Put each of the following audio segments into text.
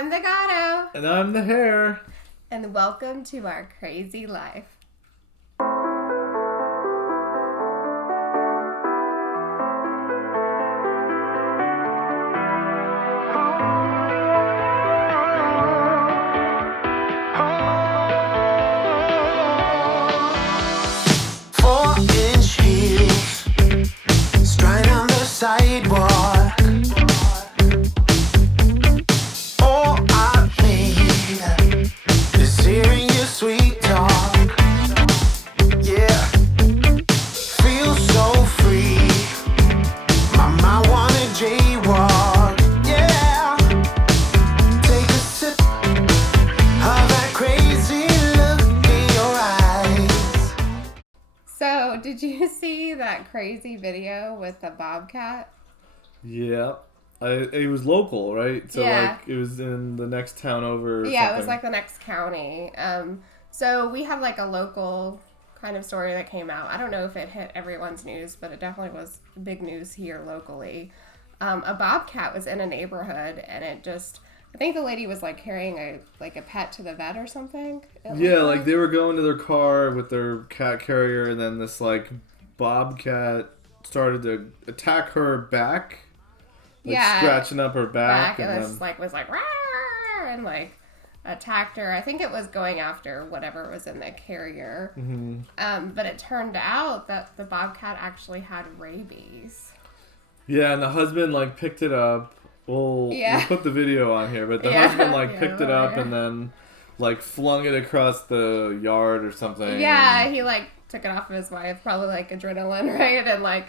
I'm the Gato. And I'm the Hare. And welcome to our crazy life. Sidewalk. All I need is hearing your sweet talk. Yeah, feel so free. My mind wanna jaywalk. Yeah, take a sip of that crazy look in your eyes. So, did you see that crazy video with the bobcat? Yeah. It was local, right? So, yeah. Like, it was in the next town over or Yeah, something. it was like the next county. So we had like a local kind of story that came out. I don't know if it hit everyone's news, but it definitely was big news here locally. A bobcat was in a neighborhood, and it just... I think the lady was like carrying a pet to the vet or something. Yeah, like they were going to their car with their cat carrier, and then this like bobcat started to attack her back, like scratching up her back, and then was like "Rawr!" and like attacked her. I think it was going after whatever was in the carrier. Mm-hmm. But it turned out that the bobcat actually had rabies. Yeah, and the husband like picked it up. We'll put the video on here, but the husband picked it up and then like flung it across the yard or something. Yeah, he like took it off of his wife, probably like adrenaline, right? And like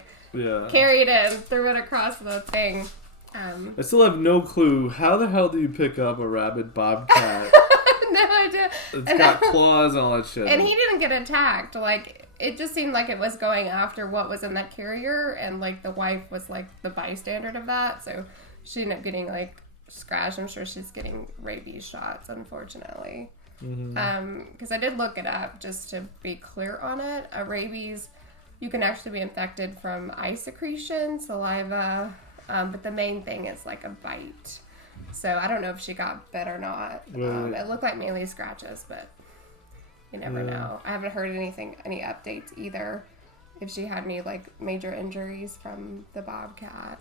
carried it and threw it across the thing. I still have no clue. How the hell do you pick up a rabid bobcat? No idea. It's got claws and all that shit. And he didn't get attacked. Like, it just seemed like it was going after what was in that carrier, and like the wife was like the bystander of that, so she ended up getting like scratched. I'm sure she's getting rabies shots, unfortunately. Because I did look it up just to be clear on it. Rabies, you can actually be infected from eye secretion, saliva, but the main thing is like a bite. So I don't know if she got bit or not. It looked like mainly scratches, but you never know. I haven't heard any updates either, if she had any like major injuries from the bobcat.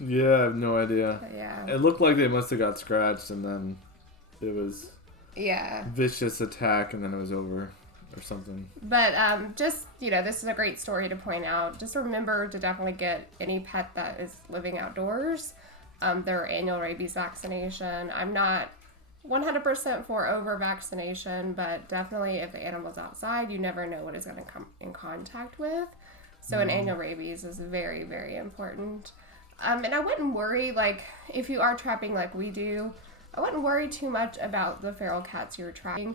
Yeah, I have no idea. But yeah. It looked like they must have got scratched and then it was vicious attack and then it was over or something. But just, this is a great story to point out. Just remember to definitely get any pet that is living outdoors their annual rabies vaccination. I'm not 100% for over vaccination, but definitely if the animal's outside, you never know what it's going to come in contact with. So an annual rabies is very, very important. And I wouldn't worry, like, if you are trapping like we do, I wouldn't worry too much about the feral cats you're trapping.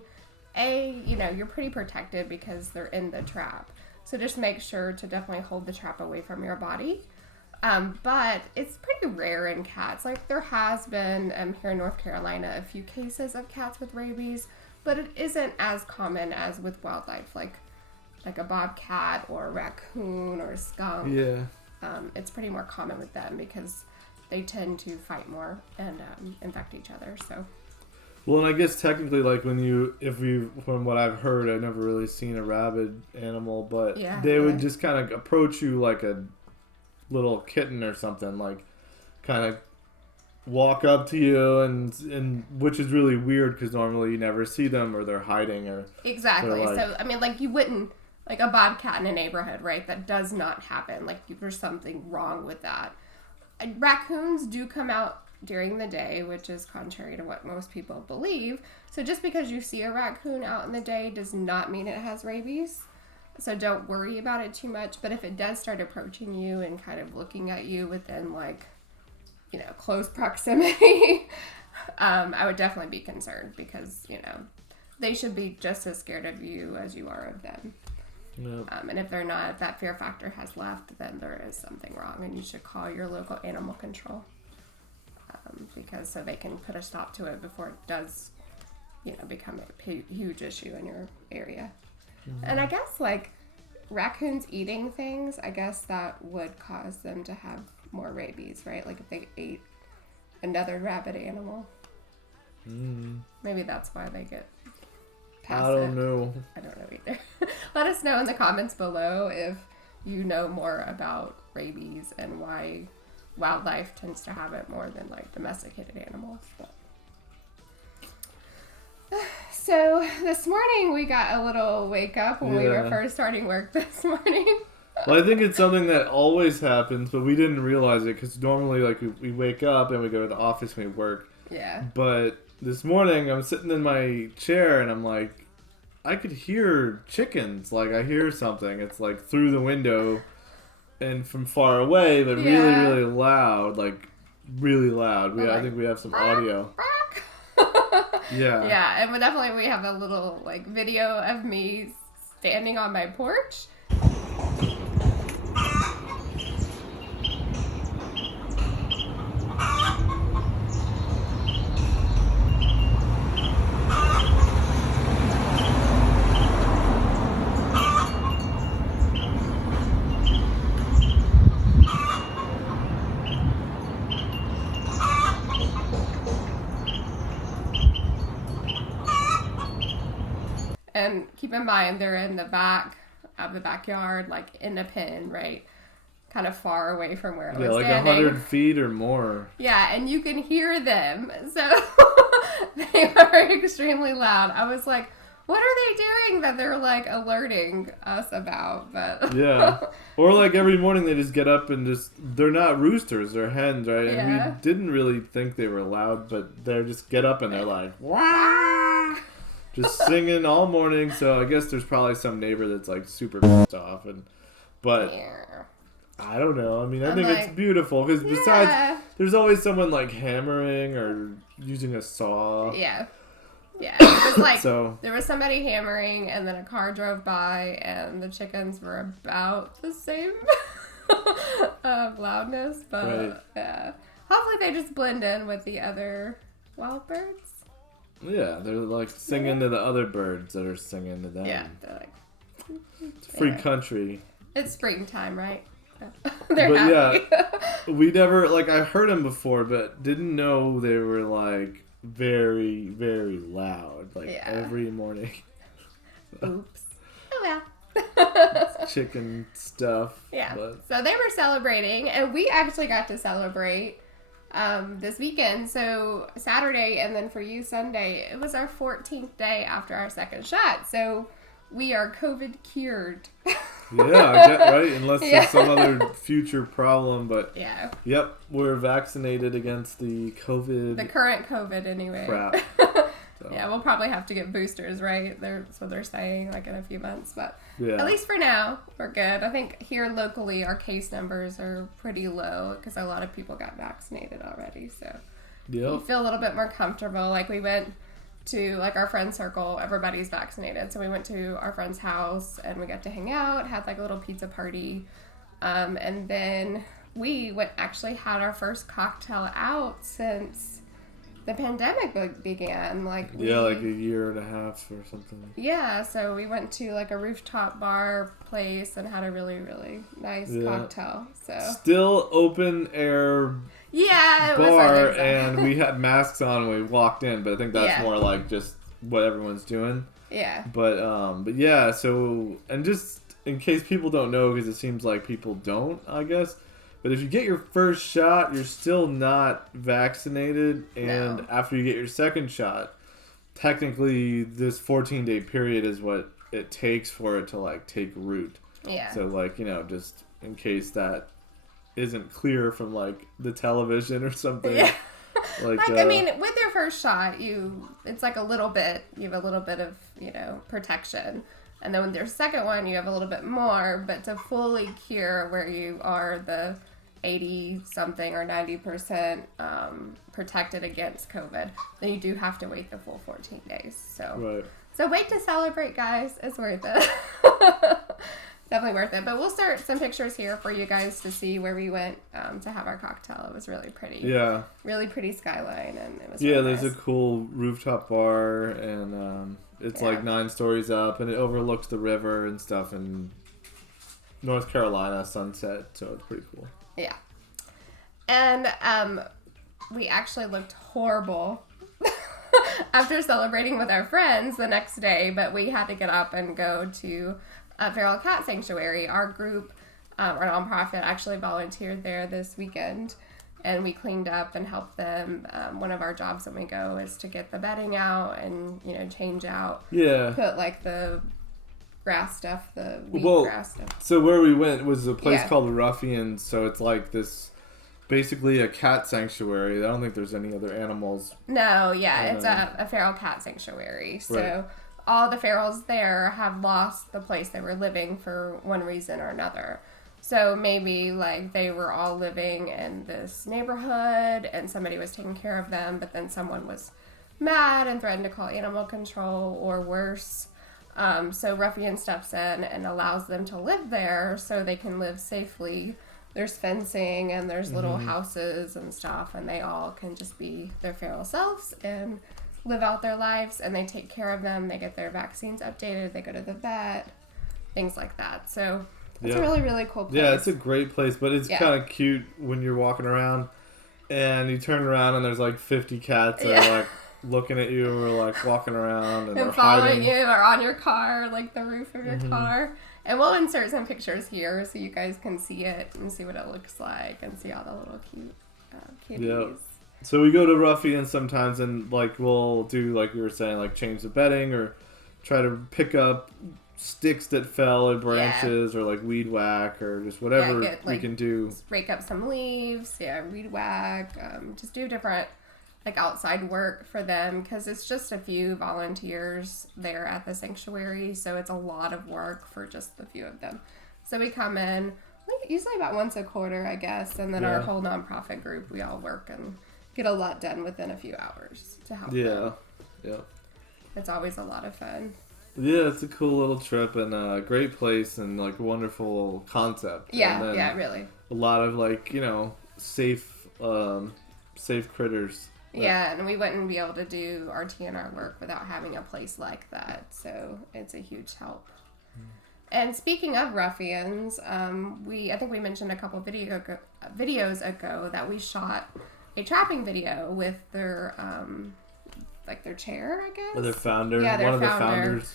You're pretty protected because they're in the trap. So just make sure to definitely hold the trap away from your body. But it's pretty rare in cats. Like, there has been, here in North Carolina, a few cases of cats with rabies, but it isn't as common as with wildlife, like a bobcat or a raccoon or a skunk. Yeah. It's pretty more common with them because they tend to fight more and infect each other. So. Well, and I guess technically, like from what I've heard, I've never really seen a rabid animal, but they would just kind of approach you like a little kitten or something, like kind of walk up to you, and which is really weird because normally you never see them or they're hiding or exactly. So I mean, like you wouldn't. Like a bobcat in a neighborhood, right? That does not happen. Like, there's something wrong with that. Raccoons do come out during the day, which is contrary to what most people believe. So just because you see a raccoon out in the day does not mean it has rabies. So don't worry about it too much. But if it does start approaching you and kind of looking at you within, like, close proximity, I would definitely be concerned because, they should be just as scared of you as you are of them. Yep. And if they're not, if that fear factor has left, then there is something wrong, and you should call your local animal control because so they can put a stop to it before it does, become a huge issue in your area. Mm-hmm. And I guess like raccoons eating things, I guess that would cause them to have more rabies, right? Like if they ate another rabid animal. Maybe that's why they get past I don't know. I don't know either. Let us know in the comments below if you know more about rabies and why wildlife tends to have it more than like domesticated animals. So this morning we got a little wake up when we were first starting work this morning. Well, I think it's something that always happens, but we didn't realize it because normally, like, we wake up and we go to the office and we work. Yeah. But this morning, I'm sitting in my chair and I'm like, I could hear chickens. Like, I hear something. It's like through the window and from far away, but really, really loud. Like, really loud. I think we have some audio. Yeah. Yeah, and we have a little, like, video of me standing on my porch. And keep in mind, they're in the back of the backyard, like in a pen, right? Kind of far away from where I was like standing. 100 feet or more. Yeah, and you can hear them. So they are extremely loud. I was like, what are they doing that they're like alerting us about? But yeah. Or like every morning they just get up and they're not roosters, they're hens, right? And we didn't really think they were loud, but they just get up and they're like, wah! Just singing all morning. So I guess there's probably some neighbor that's like super pissed off. But I don't know. I mean, I think it's beautiful because besides, there's always someone like hammering or using a saw. Yeah. Yeah. It was like, there was somebody hammering and then a car drove by and the chickens were about the same loudness. But hopefully they just blend in with the other wild birds. Yeah, they're like singing to the other birds that are singing to them. Yeah, they're like... It's free country. It's springtime, right? They're happy. Yeah, we never, like, I heard them before, but didn't know they were, like, very, very loud. Like, every morning. Oops. Oh, well. Chicken stuff. Yeah. So they were celebrating, and we actually got to celebrate this weekend. So Saturday, and then for you Sunday, it was our 14th day after our second shot. So we are COVID cured. Right? Unless there's some other future problem, but yep, we're vaccinated against the COVID. The current COVID, anyway. Crap. So. Yeah, we'll probably have to get boosters, right? That's what they're saying, like in a few months. But at least for now, we're good. I think here locally, our case numbers are pretty low because a lot of people got vaccinated already. So we feel a little bit more comfortable. Like we went to like our friend circle, everybody's vaccinated. So we went to our friend's house and we got to hang out, had like a little pizza party. And then we actually had our first cocktail out since the pandemic began. Like a year and a half or something. Yeah, so we went to like a rooftop bar place and had a really, really nice cocktail. So still open air bar, and we had masks on when we walked in, but I think that's more like just what everyone's doing. Yeah. But yeah, so, and just in case people don't know, because it seems like people don't, I guess. But if you get your first shot, you're still not vaccinated. And after you get your second shot, technically this 14-day period is what it takes for it to, like, take root. Yeah. So, like, you know, just in case that isn't clear from, like, the television or something. Yeah. I mean, with your first shot, it's like a little bit, you have a little bit of, protection. And then with your second one, you have a little bit more. But to fully cure where you are the 80-something or 90% protected against COVID, then you do have to wait the full 14 days. So wait to celebrate, guys. It's worth it. Definitely worth it. But we'll start some pictures here for you guys to see where we went to have our cocktail. It was really pretty. Yeah. Really pretty skyline, and it was really there's nice. a cool rooftop bar, and it's like 9 stories up, and it overlooks the river and stuff in North Carolina, Sunset, so it's pretty cool. Yeah. And we actually looked horrible after celebrating with our friends the next day, but we had to get up and go to a feral cat sanctuary. Our group, our nonprofit, actually volunteered there this weekend, and we cleaned up and helped them. One of our jobs when we go is to get the bedding out and, change out. Yeah. Put like the grass stuff, the wheat grass stuff. So where we went was a place called Ruffian, so it's like this, basically a cat sanctuary. I don't think there's any other animals. No, it's a feral cat sanctuary. So all the ferals there have lost the place they were living for one reason or another. So maybe like they were all living in this neighborhood and somebody was taking care of them, but then someone was mad and threatened to call animal control or worse. So Ruffian steps in and allows them to live there so they can live safely. There's fencing and there's little houses and stuff, and they all can just be their feral selves and live out their lives, and they take care of them. They get their vaccines updated. They go to the vet, things like that. So it's a really, really cool place. Yeah, it's a great place, but it's kind of cute when you're walking around and you turn around and there's like 50 cats that are like looking at you or like walking around and following hiding. you or on your car, like the roof of your car. And we'll insert some pictures here so you guys can see it and see what it looks like and see all the little cute kitties. Yeah. So we go to Ruffian sometimes and like we'll do, like we were saying, like change the bedding or try to pick up sticks that fell or branches or like weed whack or just whatever we can do. Rake up some leaves, weed whack, just do different like outside work for them because it's just a few volunteers there at the sanctuary, so it's a lot of work for just the few of them. So we come in like usually about once a quarter, I guess, and then our whole nonprofit group, we all work and get a lot done within a few hours to help them. Yeah. It's always a lot of fun. Yeah, it's a cool little trip and a great place and like a wonderful concept. Yeah, really. A lot of like, safe critters. Yeah, and we wouldn't be able to do our TNR work without having a place like that, so it's a huge help. And speaking of ruffians, I think we mentioned a couple videos ago that we shot a trapping video with their their chair, I guess. Or their founder, one of the founders.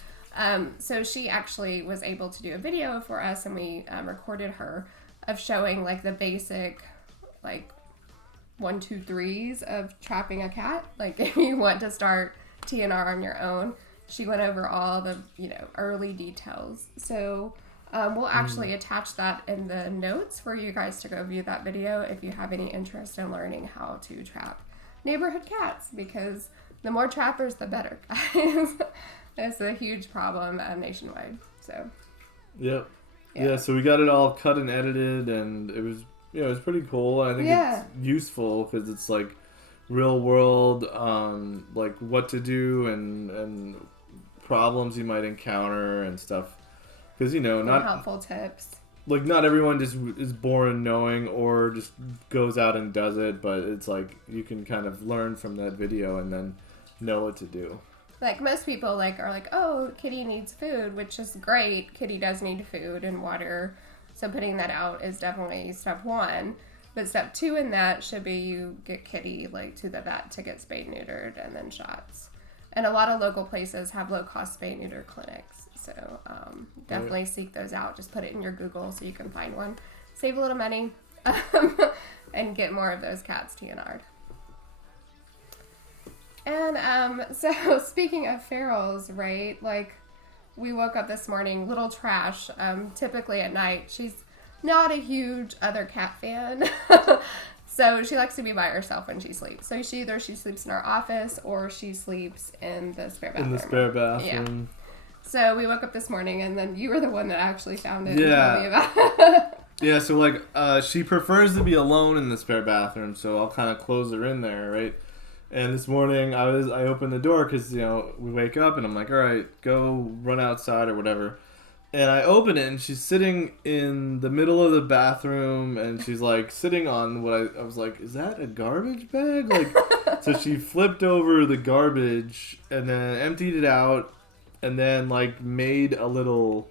So she actually was able to do a video for us, and we recorded her of showing like the basic 1, 2, 3s of trapping a cat. Like if you want to start TNR on your own, she went over all the early details. So we'll actually attach that in the notes for you guys to go view that video if you have any interest in learning how to trap neighborhood cats, because the more trappers, the better, guys. It's a huge problem nationwide. So. Yep. Yeah. So we got it all cut and edited, and it was it was pretty cool. I think it's useful because it's like real world, like what to do and problems you might encounter and stuff. Because not helpful tips. Like not everyone just is born knowing or just goes out and does it, but it's like you can kind of learn from that video and then know what to do. Like most people are like, oh, Kitty needs food, which is great. Kitty does need food and water. So putting that out is definitely step 1. But step 2 in that should be you get Kitty to the vet to get spayed, neutered, and then shots. And a lot of local places have low-cost spay neuter clinics. So definitely seek those out. Just put it in your Google so you can find one. Save a little money and get more of those cats TNR'd. And so speaking of ferals, right, we woke up this morning, little Trash, typically at night, she's not a huge other cat fan. So she likes to be by herself when she sleeps. So either she sleeps in our office or she sleeps in the spare bathroom. In the spare bathroom. Yeah. So we woke up this morning and then you were the one that actually found it and told me about it. Yeah, so she prefers to be alone in the spare bathroom, so I'll kind of close her in there, right? And this morning I opened the door because, we wake up and I'm like, all right, go run outside or whatever. And I open it and she's sitting in the middle of the bathroom and she's sitting on what I was like, is that a garbage bag? So she flipped over the garbage and then emptied it out and then made a little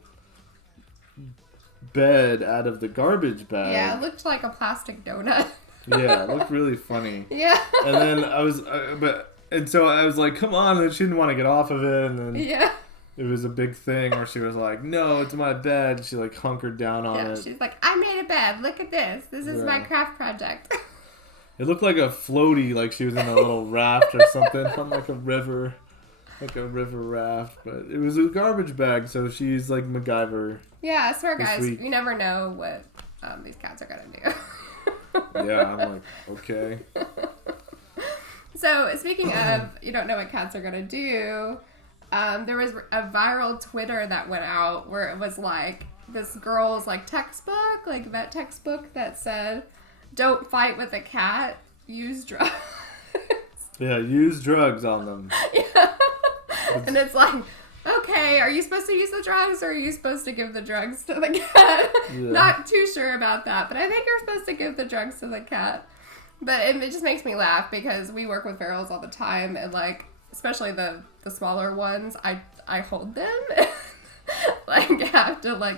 bed out of the garbage bag. Yeah, it looked like a plastic donut. Yeah, it looked really funny. Yeah. And then And so I was like, come on. And she didn't want to get off of it. And then it was a big thing where she was like, no, it's my bed. She like hunkered down on it. She's like, I made a bed. Look at this. This is my craft project. It looked like a floaty, like she was in a little raft or something on like a river raft. But it was a garbage bag, so she's like MacGyver. Yeah, I swear, guys, you never know what these cats are going to do. Yeah, I'm like, okay. So, speaking of, you don't know what cats are going to do, there was a viral Twitter that went out where it was like this girl's like textbook, like vet textbook that said, don't fight with a cat, use drugs. Yeah, use drugs on them. Yeah. And it's like, okay, are you supposed to use the drugs or are you supposed to give the drugs to the cat? Yeah. Not too sure about that, but I think you're supposed to give the drugs to the cat. But it just makes me laugh because we work with ferals all the time, and like, especially the smaller ones, I hold them. Like, have to like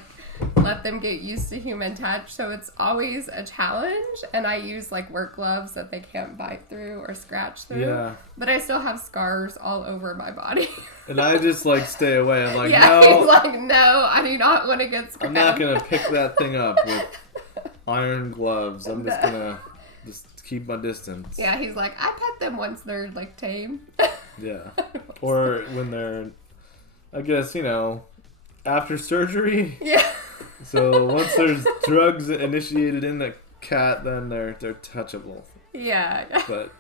let them get used to human touch, so it's always a challenge. And I use like work gloves that they can't bite through or scratch through. Yeah. But I still have scars all over my body. And I just like stay away. I'm like, yeah, no. He's like, no, I do not want to get scratched. I'm not gonna pick that thing up with iron gloves. I'm just gonna keep my distance. Yeah, he's like, I pet them once they're like tame. Yeah. Or when they're, I guess, after surgery. Yeah. So once there's drugs initiated in the cat, then they're touchable. Yeah. But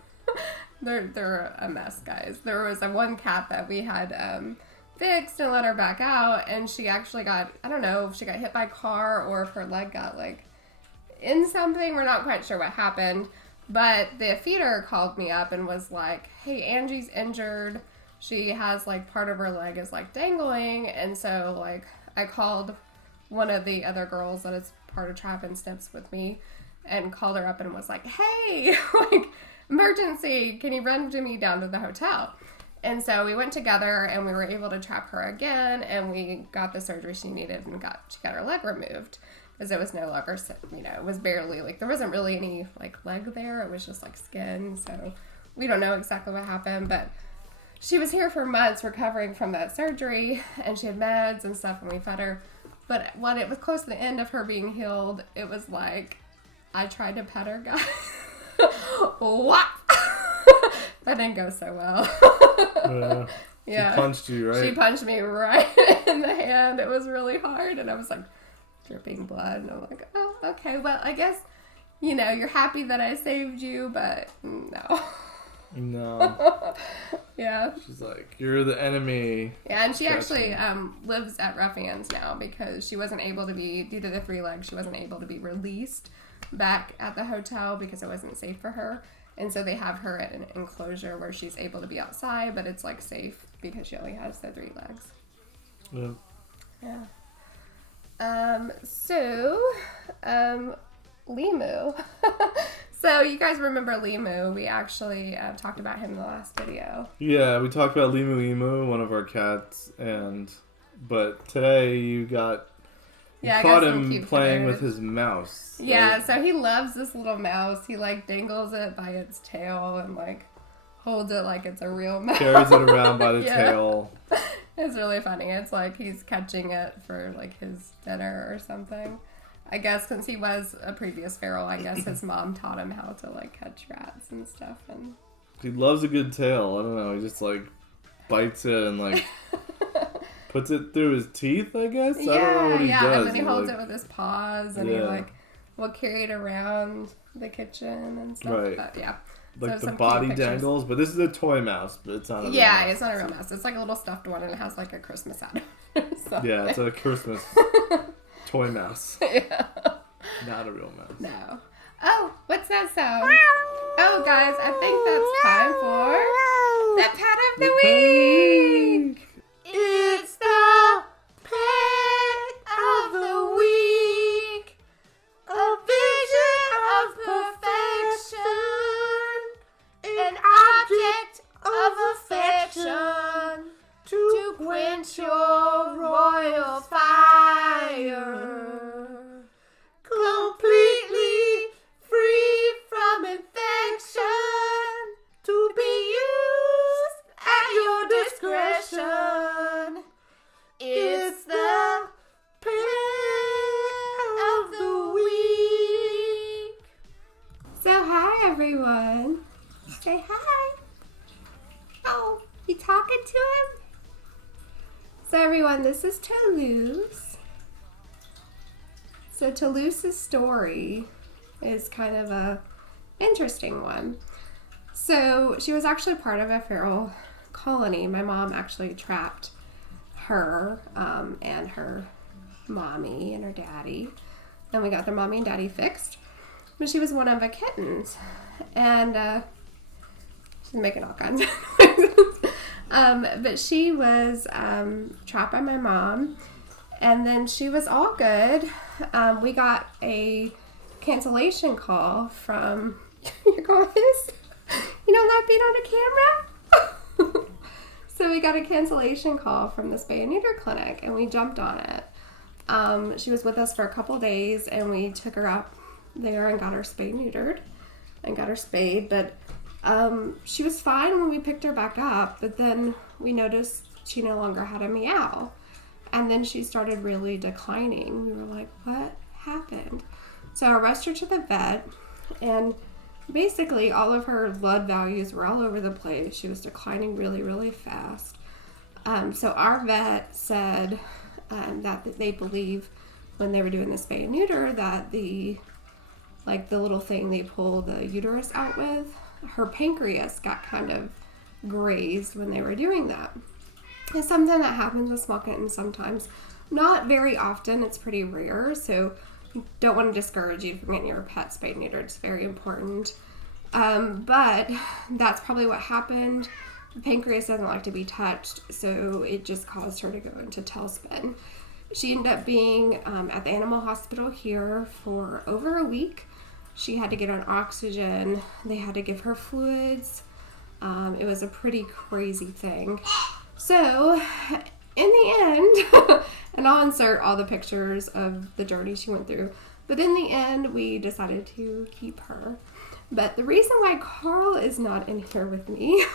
they're a mess, guys. There was one cat that we had fixed and let her back out, and she actually got, I don't know if she got hit by a car or if her leg got like in something. We're not quite sure what happened, but the feeder called me up and was like, hey, Angie's injured. She has like part of her leg is like dangling, and so like I called one of the other girls that is part of Trap and Snips with me and called her up and was like, hey, like, emergency, can you run Jimmy down to the hotel? And so we went together and we were able to trap her again, and we got the surgery she needed, and she got her leg removed because it was no longer, it was barely, like, there wasn't really any like leg there. It was just like skin. So we don't know exactly what happened, but she was here for months recovering from that surgery, and she had meds and stuff, and we fed her. But when it was close to the end of her being healed, it was like, I tried to pet her, guys. What? That didn't go so well. Yeah. She punched you, right? She punched me right in the hand. It was really hard, and I was like dripping blood, and I'm like, oh, okay, well, I guess, you're happy that I saved you, but no. No. Yeah. She's like, you're the enemy. Yeah, and she actually lives at Ruffian's now because she wasn't able to be, due to the 3 legs, she wasn't able to be released back at the hotel because it wasn't safe for her. And so they have her at an enclosure where she's able to be outside, but it's like safe because she only has the 3 legs. Yeah. Limu. So you guys remember Limu? We actually talked about him in the last video. Yeah, we talked about Limu, one of our cats, but today you caught him playing with his mouse. Yeah, right? So he loves this little mouse. He like dangles it by its tail and like holds it like it's a real mouse. Carries it around by the tail. It's really funny. It's like he's catching it for like his dinner or something. I guess since he was a previous feral, I guess his mom taught him how to like catch rats and stuff. And he loves a good tail. I don't know. He just like bites it and like puts it through his teeth, I guess. Yeah, I don't know what he does. And then he holds it with his paws, and he like will carry it around the kitchen and stuff. Right. But, yeah. Like so the body dangles, but this is a toy mouse, but it's not a real mouse. It's not a real mouse. It's like a little stuffed one, and it has like a Christmas hat. Yeah, it's a Christmas toy mouse. Yeah. Not a real mouse. No. Oh, what's that sound? Oh, guys, I think that's time for the pet of the week. It's the pet of the week. A vision of perfection. An object of affection. To quench your royal fire. Completely free from infection. To be Oh, you talking to him? So everyone, this is Toulouse. So Toulouse's story is kind of a interesting one. So she was actually part of a feral colony. My mom actually trapped her and her mommy and her daddy. And we got their mommy and daddy fixed. But she was one of the kittens. And she's making all kinds of noises. But she was trapped by my mom. And then she was all good. We got a cancellation call from... You're going, you don't like being on a camera? So we got a cancellation call from the spay and neuter clinic, and we jumped on it. She was with us for a couple days, and we took her up there and got her spay neutered and got her spayed. But she was fine when we picked her back up, but then we noticed she no longer had a meow. And then she started really declining. We were like, what happened? So I rushed her to the vet, and basically all of her blood values were all over the place. She was declining really, really fast. So our vet said that they believe when they were doing the spay and neuter that the little thing they pull the uterus out with, her pancreas got kind of grazed when they were doing that. It's something that happens with small kittens sometimes. Not very often. It's pretty rare, so don't want to discourage you from getting your pet spayed and neutered. It's very important. But that's probably what happened. The pancreas doesn't like to be touched, so it just caused her to go into tailspin. She ended up being at the animal hospital here for over a week. She had to get on oxygen. They had to give her fluids. It was a pretty crazy thing. So, in the end, and I'll insert all the pictures of the journey she went through, but in the end, we decided to keep her. But the reason why Carl is not in here with me,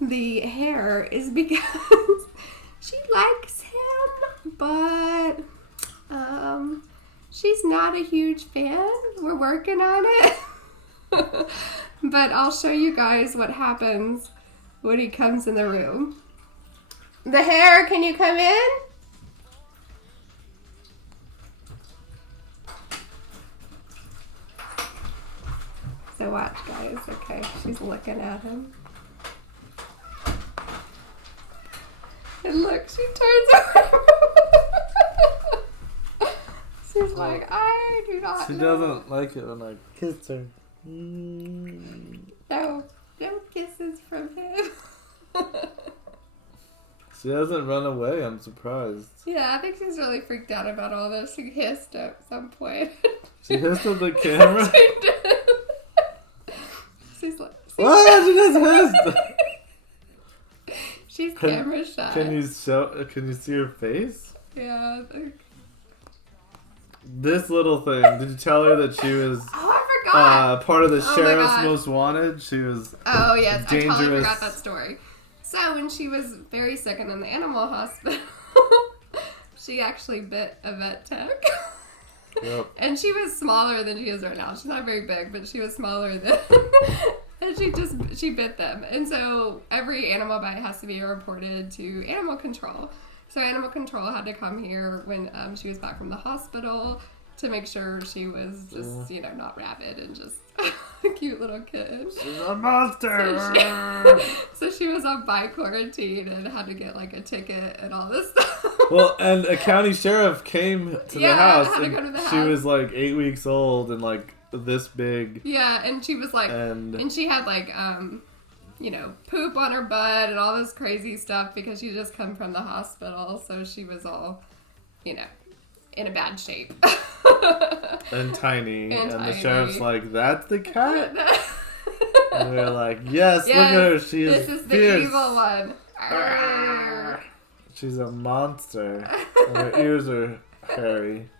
the hair, is because she likes him, but she's not a huge fan. We're working on it. But I'll show you guys what happens when he comes in the room. The hair, can you come in? So watch, guys. Okay, she's looking at him. And look, she turns around. She's like, I do not She know. doesn't like it when I kiss her. No kisses from him. She doesn't run away, I'm surprised. Yeah, I think she's really freaked out about all this. She hissed at some point. She hissed at the camera? She did. She's like... What? She just hissed! She's camera shy. Can you see her face? Yeah, I think... This little thing, did you tell her that she was... Oh, I forgot! Part of the Sheriff's Most Wanted? She was... Oh, yes, dangerous. I totally forgot that story. So, when she was very sick and in the animal hospital, she actually bit a vet tech. Yep. And she was smaller than she is right now. She's not very big, but she was smaller then. And she bit them. And so, every animal bite has to be reported to animal control. So, animal control had to come here when she was back from the hospital to make sure she was just, not rabid and just a cute little kitten. She's a monster! So she was on bite quarantine and had to get like a ticket and all this stuff. Well, and a county sheriff came to the house. Had to go to the she house. was like 8 weeks old and like this big. Yeah, and she was like, and she had like, poop on her butt and all this crazy stuff because she just come from the hospital. So she was all, in a bad shape. And tiny. And the sheriff's like, that's the cat? And we were like, yes, look at her. She is This is fierce. the evil one. She's a monster. And her ears are hairy.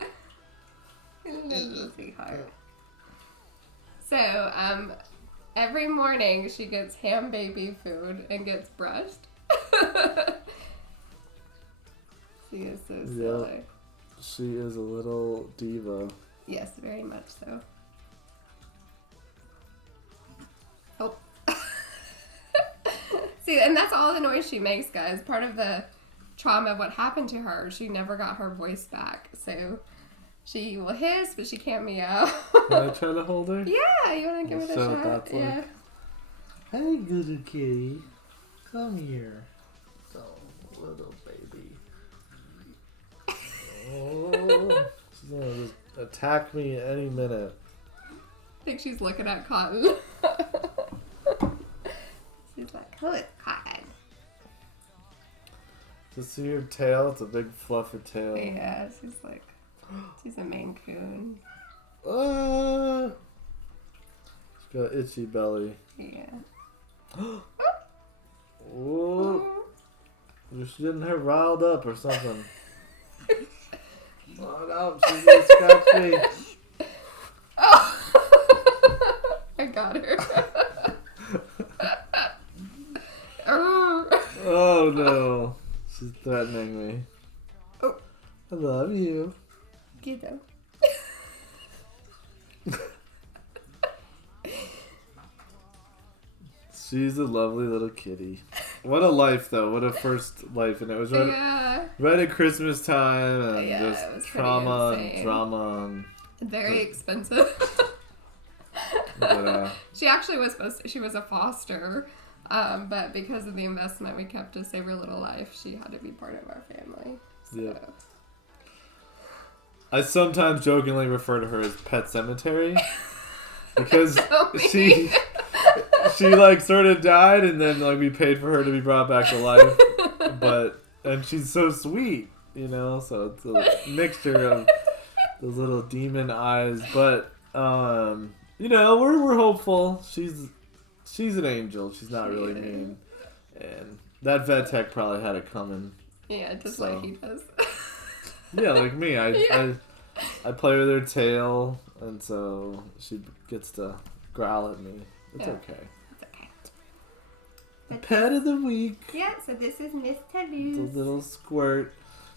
So, every morning she gets ham baby food and gets brushed. She is so silly. Yep. She is a little diva. Yes, very much so. Oh. See, and that's all the noise she makes, guys. Part of the trauma of what happened to her, she never got her voice back. So she will hiss, but she can't meow. Can I try to hold her? Yeah, you want to give it a shot? What that's yeah. Like. Hey, little kitty. Come here. Oh, little baby. Oh, she's gonna just attack me any minute. I think she's looking at Cotton. She's like, who is Cotton? To see her tail, it's a big fluffy tail. Yeah, she's like, she's a Maine Coon. She's got itchy belly. Yeah. Whoa. She didn't have riled up or something. Oh no, she's gonna scratch me. Oh! I got her. Oh no. She's threatening me. Oh. I love you. Kiddo. She's a lovely little kitty. What a life, though. What a first life. And it was right at Christmas time. And just trauma and drama. And very expensive. But, she actually was she was a foster. But because of the investment we kept to save her little life, she had to be part of our family. So. Yeah. I sometimes jokingly refer to her as Pet Cemetery. Because she like sort of died and then like we paid for her to be brought back to life. And she's so sweet, you know, so it's a mixture of those little demon eyes. But you know, we're hopeful. She's an angel. She's not really mean. And that vet tech probably had it coming. Yeah, just like he does. Yeah, like me. I play with her tail, and so she gets to growl at me. It's okay. It's okay. The pet of the week. Yeah, so this is Miss Toulouse. The little squirt.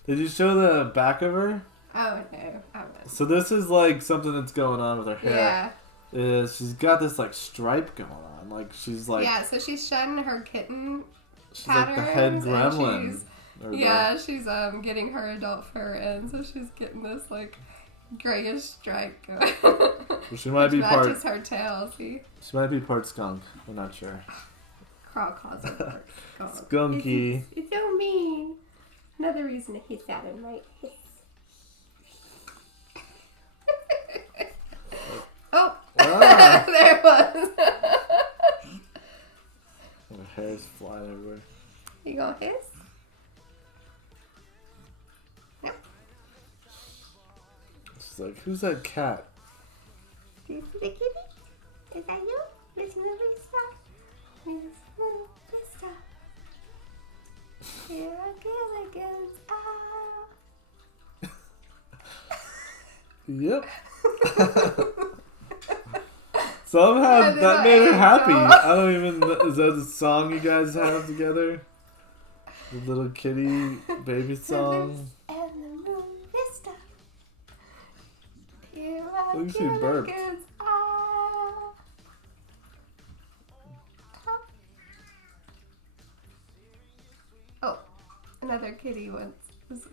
Did you show the back of her? Oh, no. I won't. So this is like something that's going on with her hair. Yeah. She's got this like stripe going on. Like she's like... Yeah, so she's shedding her kitten she's like the head gremlin. She's getting her adult fur in, so she's getting this like grayish stripe going. Well, she might be matches her tail, see? She might be part skunk. We're not sure. Carl calls her part skunk. Skunky. It's so mean. Another reason to hiss at him, right? Hiss. Oh! Ah. There it was. Her hair's flying everywhere. You gonna hiss? No. She's like, who's that cat? This is the kitty? Is that you? Miss Larissa? Miss Larissa. Here are Gilligan's Yep. Somehow that made her happy. I don't even... Is that the song you guys have together? The little kitty baby song? And the moon vista. Here are Look, she burped. Gilligan's Oh, another kitty was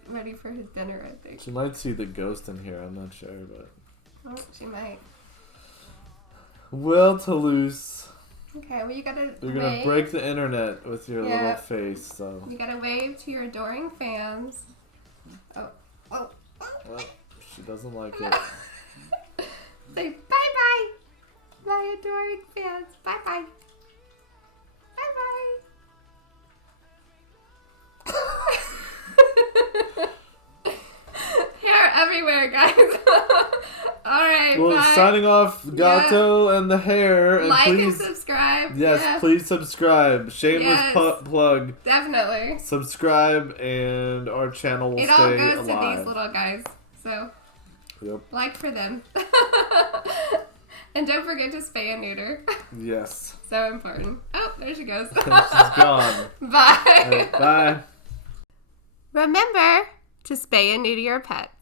ready for his dinner, I think. She might see the ghost in here. I'm not sure, but... Oh, she might. Well, Toulouse. Okay, well you gotta You're gonna break the internet with your little face, so... You gotta wave to your adoring fans. Oh. Well, she doesn't like it. Say bye-bye, my adoring fans. Bye-bye. Bye-bye. Hair everywhere, guys. Alright, well, bye. Signing off, Gato and the hair. And like please, and subscribe. Yes, please subscribe. Shameless plug. Definitely. Subscribe and our channel will stay alive. It all goes to these little guys. So, like for them. And don't forget to spay and neuter. Yes. So important. Oh, there she goes. She's gone. Bye. Right, bye. Remember to spay and neuter your pets.